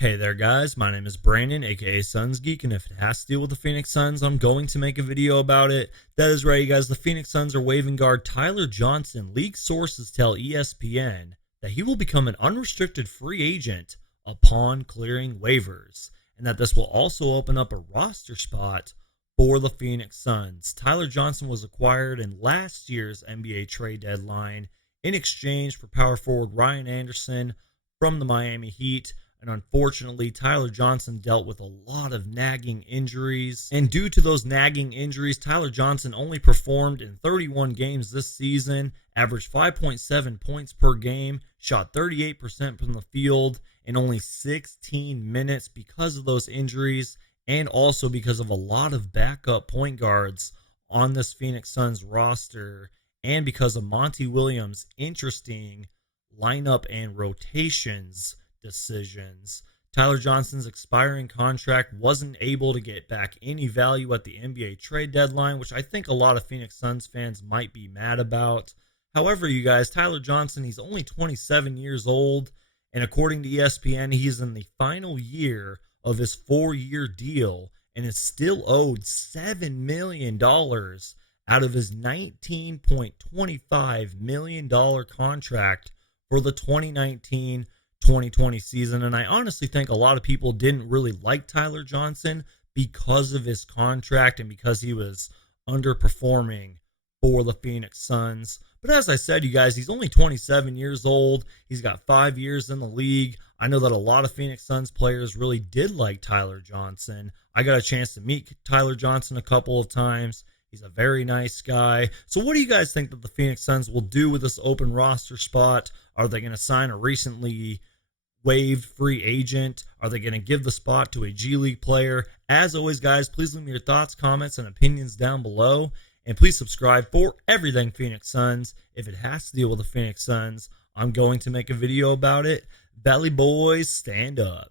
Hey there guys, my name is Brandon, aka Suns Geek, and if it has to deal with the Phoenix Suns, I'm going to make a video about it. That is right, you guys, the Phoenix Suns are waiving guard Tyler Johnson. League sources tell ESPN that he will become an unrestricted free agent upon clearing waivers, and that this will also open up a roster spot for the Phoenix Suns. Tyler Johnson was acquired in last year's NBA trade deadline in exchange for power forward Ryan Anderson from the Miami Heat. And unfortunately, Tyler Johnson dealt with a lot of nagging injuries. And due to those nagging injuries, Tyler Johnson only performed in 31 games this season, averaged 5.7 points per game, shot 38% from the field in only 16 minutes because of those injuries, and also because of a lot of backup point guards on this Phoenix Suns roster, and because of Monty Williams' interesting lineup and rotations decisions. Tyler Johnson's expiring contract wasn't able to get back any value at the NBA trade deadline, which I think a lot of Phoenix Suns fans might be mad about. However, you guys, Tyler Johnson, he's only 27 years old, and according to ESPN, he's in the final year of his 4-year deal and is still owed $7 million out of his $19.25 million contract for the 2019-2020 season. And I honestly think a lot of people didn't really like Tyler Johnson because of his contract and because he was underperforming for the Phoenix Suns. But as I said, you guys, he's only 27 years old. He's got 5 years in the league. I know that a lot of Phoenix Suns players really did like Tyler Johnson. I got a chance to meet Tyler Johnson a couple of times. He's a very nice guy. So what do you guys think that the Phoenix Suns will do with this open roster spot? Are they going to sign a recently waived free agent? Are they going to give the spot to a G League player? As always, guys, please leave me your thoughts, comments, and opinions down below. And please subscribe for everything Phoenix Suns. If it has to deal with the Phoenix Suns, I'm going to make a video about it. Valley Boys, stand up.